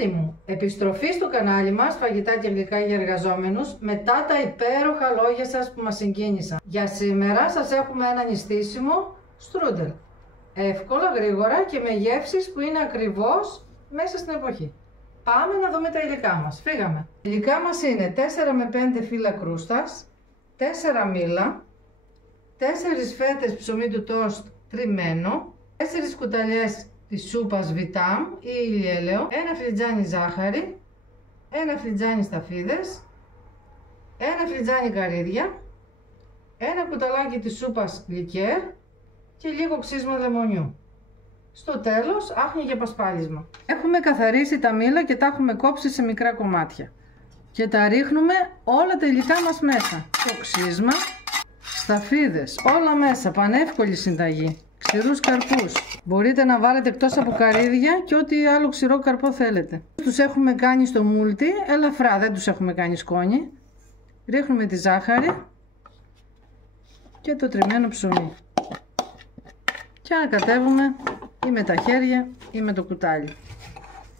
Φίλοι μου, επιστροφή στο κανάλι μας Φαγητά και γλυκά για εργαζόμενους μετά τα υπέροχα λόγια σας που μας συγκίνησαν. Για σήμερα σας έχουμε ένα νηστίσιμο στρούντελ. Εύκολα, γρήγορα και με γεύσεις που είναι ακριβώς μέσα στην εποχή. Πάμε να δούμε τα υλικά μας. Φύγαμε. Τα υλικά μας είναι 4 με 5 φύλλα κρούστας, 4 μήλα, 4 φέτες ψωμί του τόστ τριμμένο, 4 κουταλιές της σούπας βιτάμ ή ηλιέλαιο, 1 φλιτζάνι ζάχαρη, 1 φλιτζάνι σταφίδες, 1 φλιτζάνι καρύδια, 1 κουταλάκι της σούπας λικέρ και λίγο ξύσμα λεμονιού. Στο τέλος, άχνη για πασπάλισμα. Έχουμε καθαρίσει τα μήλα και τα έχουμε κόψει σε μικρά κομμάτια. Και τα ρίχνουμε όλα τα υλικά μας μέσα. Το ξύσμα, σταφίδες, όλα μέσα, πανεύκολη συνταγή. Ξηρούς καρπούς. Μπορείτε να βάλετε εκτός από καρύδια και ό,τι άλλο ξηρό καρπό θέλετε. Τους έχουμε κάνει στο μούλτι, ελαφρά, δεν τους έχουμε κάνει σκόνη. Ρίχνουμε τη ζάχαρη και το τριμμένο ψωμί. Και ανακατεύουμε ή με τα χέρια ή με το κουτάλι.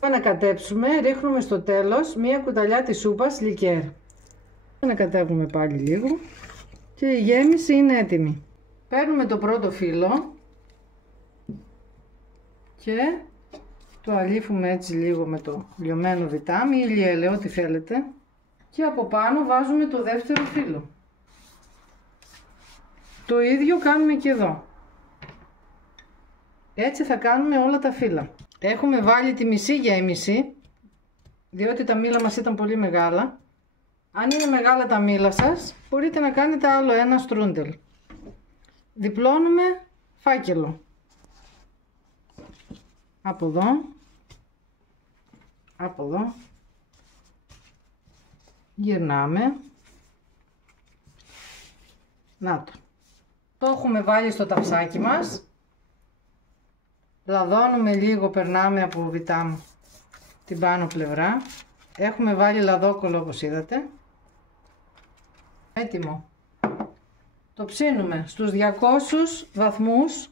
Να ανακατέψουμε, ρίχνουμε στο τέλος μία κουταλιά της σούπας λικέρ. Ανακατεύουμε πάλι λίγο και η γέμιση είναι έτοιμη. Παίρνουμε το πρώτο φύλλο και το αλήφουμε έτσι λίγο με το λιωμένο βιτάμι ή ηλιέλαιο, ό,τι θέλετε, και από πάνω βάζουμε το δεύτερο φύλλο. Το ίδιο κάνουμε και εδώ. Έτσι θα κάνουμε όλα τα φύλλα. Έχουμε βάλει τη μισή γέμιση, διότι τα μήλα μας ήταν πολύ μεγάλα. Αν είναι μεγάλα τα μήλα σας, μπορείτε να κάνετε άλλο ένα στρούντελ. Διπλώνουμε φάκελο. Από εδώ, από εδώ, γυρνάμε. Να το. Το έχουμε βάλει στο ταψάκι μας. Λαδώνουμε λίγο, περνάμε από βιτάμ την πάνω πλευρά. Έχουμε βάλει λαδόκολλο όπως είδατε. Έτοιμο. Το ψήνουμε στους 200 βαθμούς,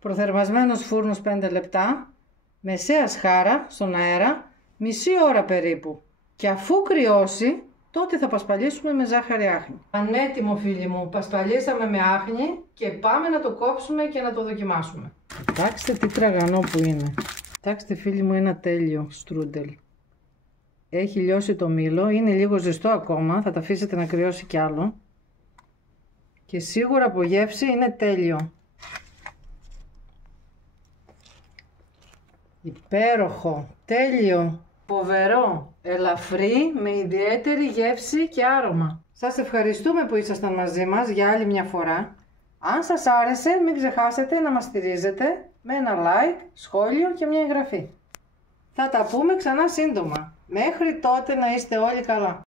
προθερμασμένος φούρνος 5 λεπτά, μεσαία σχάρα στον αέρα, μισή ώρα περίπου. Και αφού κρυώσει, τότε θα πασπαλίσουμε με ζάχαρη άχνη. Ανέτοιμο φίλοι μου, πασπαλίσαμε με άχνη και πάμε να το κόψουμε και να το δοκιμάσουμε. Κοιτάξτε τι τραγανό που είναι. Κοιτάξτε φίλοι μου, ένα τέλειο στρούντελ. Έχει λιώσει το μήλο, είναι λίγο ζεστό ακόμα, θα τα αφήσετε να κρυώσει κι άλλο. Και σίγουρα από γεύση είναι τέλειο. Υπέροχο, τέλειο, φοβερό, ελαφρύ, με ιδιαίτερη γεύση και άρωμα. Σας ευχαριστούμε που ήσασταν μαζί μας για άλλη μια φορά. Αν σας άρεσε, μην ξεχάσετε να μας στηρίζετε με ένα like, σχόλιο και μια εγγραφή. Θα τα πούμε ξανά σύντομα. Μέχρι τότε να είστε όλοι καλά.